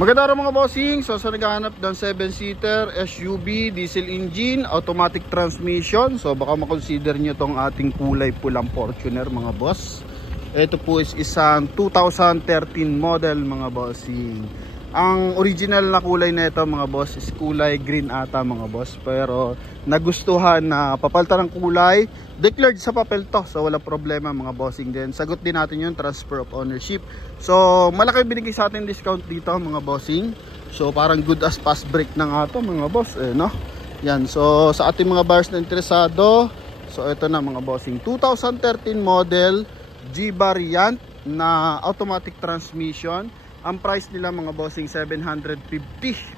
Maganda rin mga bossing. So sa naghahanap ng 7-seater SUV, diesel engine, automatic transmission, so baka makonsider nyo tong ating kulay pulang Fortuner mga boss. Ito po is isang 2013 model mga bossing. Ang original na kulay na ito mga boss is kulay green ata mga boss, pero nagustuhan na papalitan ng kulay. Declared sa papel to, so wala problema mga bossing din. Sagot din natin yung transfer of ownership. So malaki binigay sa atin discount dito mga bossing. So parang good as fast break na nga to mga boss no? Yan, so sa ating mga buyers na interesado, so ito na mga bossing, 2013 model G variant na automatic transmission. Ang price nila mga bossing 750,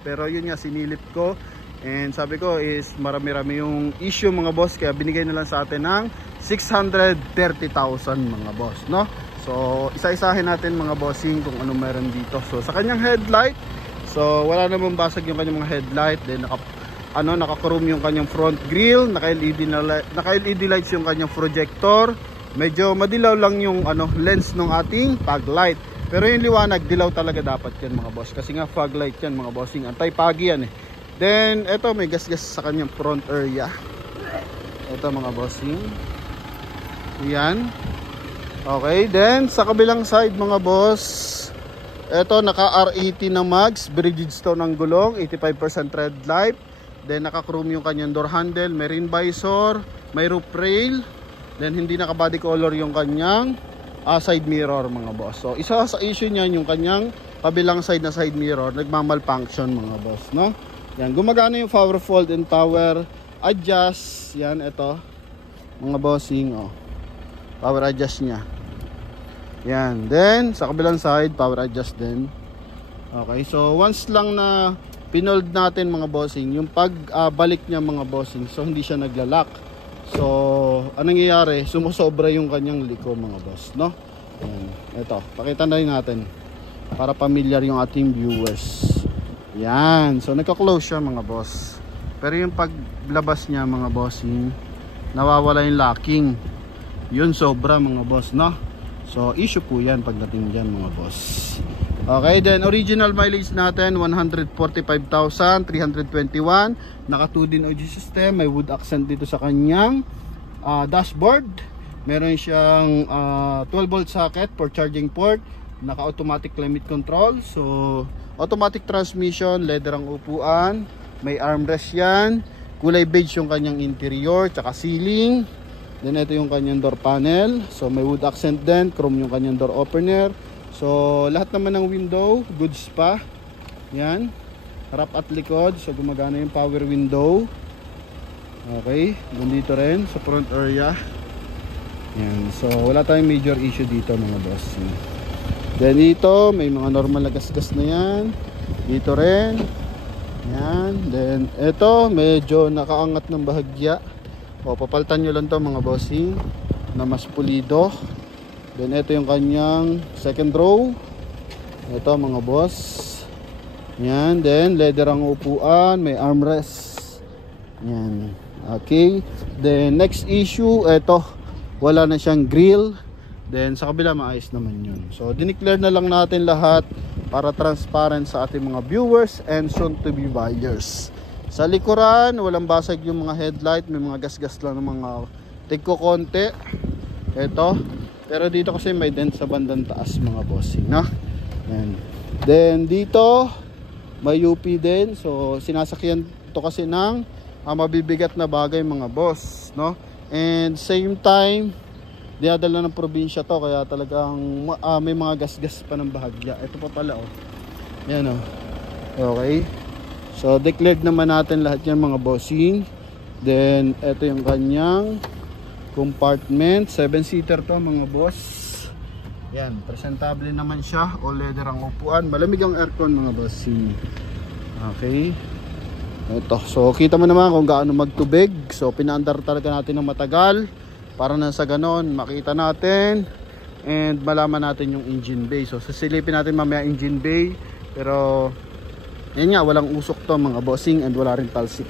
pero yun nga sinilip ko and sabi ko is marami-rami yung issue mga boss, kaya binigay na lang sa atin ng 630,000 mga boss no. So isa-isahin natin mga bossing kung ano meron dito. So sa kanyang headlight, so wala namang basag yung kanyang mga headlight, then naka-chrome yung kanyang front grille, naka-LED lights yung kanyang projector. Medyo madilaw lang yung lens ng ating fog light. Pero yung liwanag, dilaw talaga dapat yan mga boss. Kasi nga fog light yan mga bossing. Anti-foggy yan eh. Then, eto may gas-gas sa kanyang front area. Eto mga bossing. Yan. Okay, then sa kabilang side mga boss, eto naka R80 na mags, Bridgestone ang gulong, 85% red light. Then naka-chrome yung kanyang door handle, may rim visor, may roof rail. Then hindi naka-body color yung kanyang side mirror mga boss. So isa sa issue niyan yung kanyang kabilang side na side mirror nagmamalfunction mga boss no. Yan, gumagana yung power fold and power adjust. Yan, ito mga bossing power adjust niya. Yan, then sa kabilang side power adjust din. Okay, so once lang na pinold natin mga bossing, yung pagbalik niya mga bossing, so hindi siya naglalak. So, anong nangyayari? Sumusobra yung kanyang liko mga boss, no? Ayan. Ito, pakita na rin natin para familiar yung ating viewers. Yan. So, nagka-close siya mga boss. Pero yung paglabas niya mga bossing, nawawala yung locking. Yun sobra mga boss, no? So, issue po yan pagdating dyan mga boss. Okay, then original mileage natin 145,321. Naka 2 din OG system, may wood accent dito sa kanyang dashboard. Meron siyang 12 volt socket for charging port, naka automatic climate control. So automatic transmission, leather ang upuan, may armrest yan, kulay beige yung kanyang interior tsaka ceiling. Then ito yung kanyang door panel, so may wood accent din, chrome yung kanyang door opener. So lahat naman ng window goods pa. Yan, harap at likod, so gumagana yung power window. Okay, nandito rin sa front area. Yan, so wala tayong major issue dito mga boss. Then dito may mga normal na gas-gas na yan. Dito rin. Yan, then ito medyo nakaangat ng bahagya. Papalitan nyo lang to mga bossing na mas pulido. Then ito yung kanyang second row. Ito mga boss. Yan, then leather ang upuan, may armrest. Yan. Okay. Then next issue, ito wala na siyang grill. Then sa kabila maayos naman yun. So dineclare na lang natin lahat para transparent sa ating mga viewers and soon to be buyers. Sa likuran, walang basag yung mga headlight, may mga gas-gas lang ng mga tigko konti. Ito. Pero dito kasi may dent sa bandang taas mga bossing, no? Yan. Then dito may UP din. So sinasakyan to kasi ng mabibigat na bagay mga boss, no? And same time dinadala ng probinsya to, kaya talagang may mga gas-gas pa ng bahagya. Ito pa pala yan okay. So declared naman natin lahat yan mga bossing. Then ito yung kanyang compartment, 7-seater to mga boss. Yan, presentable naman siya, all leather ang upuan, malamig ang aircon mga boss. Okay, ito, so kita mo naman kung gaano magtubig. So pinaandar talaga natin ng matagal para na sa ganon makita natin and malaman natin yung engine bay. So sasilipin natin mamaya engine bay, pero yan nga, walang usok to mga bossing and wala rin talsik.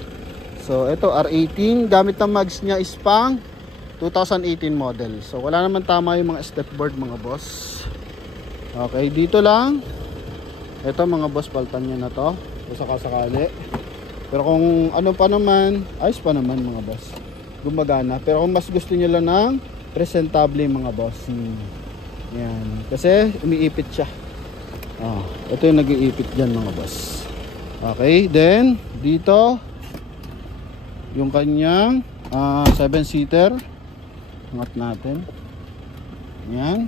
So ito R18, gamit ng mags niya is pang 2018 model. So wala naman tama yung mga step board mga boss. Okay, dito lang Ito mga boss, paltan nyo na to kung sakasakali. Pero kung ano pa naman, ayos pa naman mga boss, gumagana. Pero kung mas gusto nyo lang ng presentable mga boss, yan, kasi umiipit siya. Ito yung nag-iipit dyan mga boss. Okay, then dito yung kanyang 7-seater. Angat natin. Yan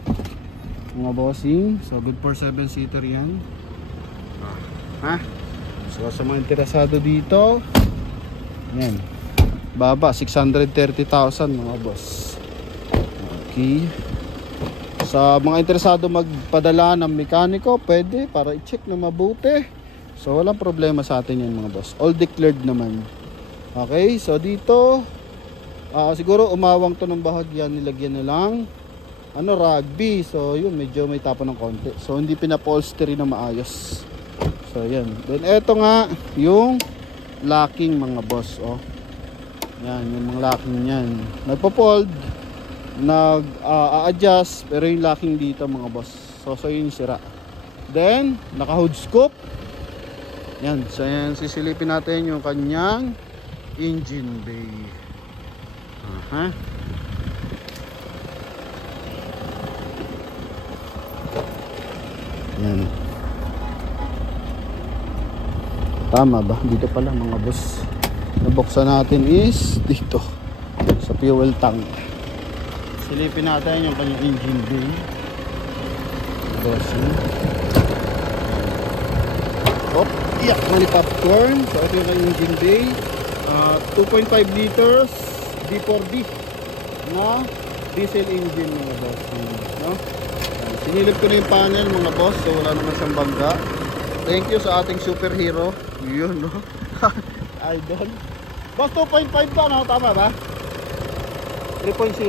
mga bossing. So good for 7-seater yan. So sa mga interesado dito, yan, baba 630,000 mga boss. Okay. Sa mga interesado magpadala ng mekaniko, pwede para i-check na mabuti. So walang problema sa atin yan mga boss. All declared naman. Okay, so dito siguro umawang to ng bahagyan, nilagyan na lang rugby. So yun, medyo may tapa ng konti. So hindi pinapolstery na maayos. So yan. Then eto nga yung locking mga boss. Yan, yung mga locking yan. Nagpo-fold, nag-a-adjust, pero yung locking dito mga boss, so yun sira. Then naka-hood scoop. Yan. So yan, sisilipin natin yung kanyang engine bay. Yan. Tama ba? Dito pala mga boss. Nabuksan natin is dito sa fuel tank. Silipin natin yung kanyang engine bay. Boss. Iyak na popcorn. So ito yung engine bay. 2.5 liters D4D no? Diesel engine mga boss, no? Sinilip ko na yung panel mga boss, so wala naman siyang bangga. Thank you sa ating superhero. Yun, no? Idol. Boss, 2.5 ba, no? Tama ba? 3.0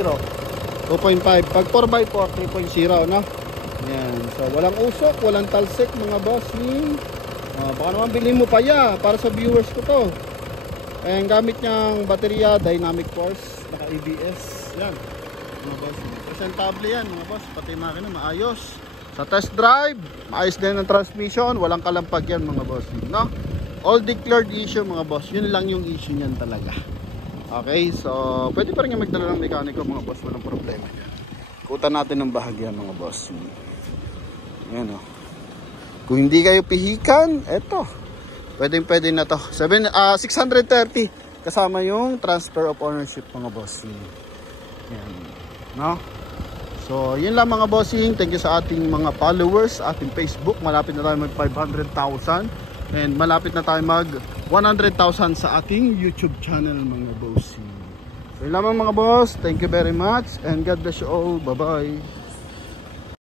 2.5. Pag 4x4 3.0, no? Yan. So walang usok, walang talsik mga boss. Baka naman bilhin mo pa para sa viewers ko to. Ang gamit niyang baterya, dynamic force, naka ABS. Yan mga boss, presentable yan mga boss, pati makina maayos. Sa test drive, maayos din ang transmission, walang kalampag yan mga boss, no? All declared issue mga boss, yun lang yung issue niyan talaga. Okay, so pwede pa rin yung magdala ng mekaniko mga boss, walang problema yan. Kutan natin ng bahagyan mga boss. Yan kung hindi kayo pihikan, eto, pwede na to. 630 kasama yung transfer of ownership mga boss. Yan, no? So yun lang mga bossing. Thank you sa ating mga followers, ating Facebook. Malapit na tayo mag 500,000 and malapit na tayo mag 100,000 sa ating YouTube channel mga bossing. So yun lamang mga boss. Thank you very much and God bless you all. Bye bye.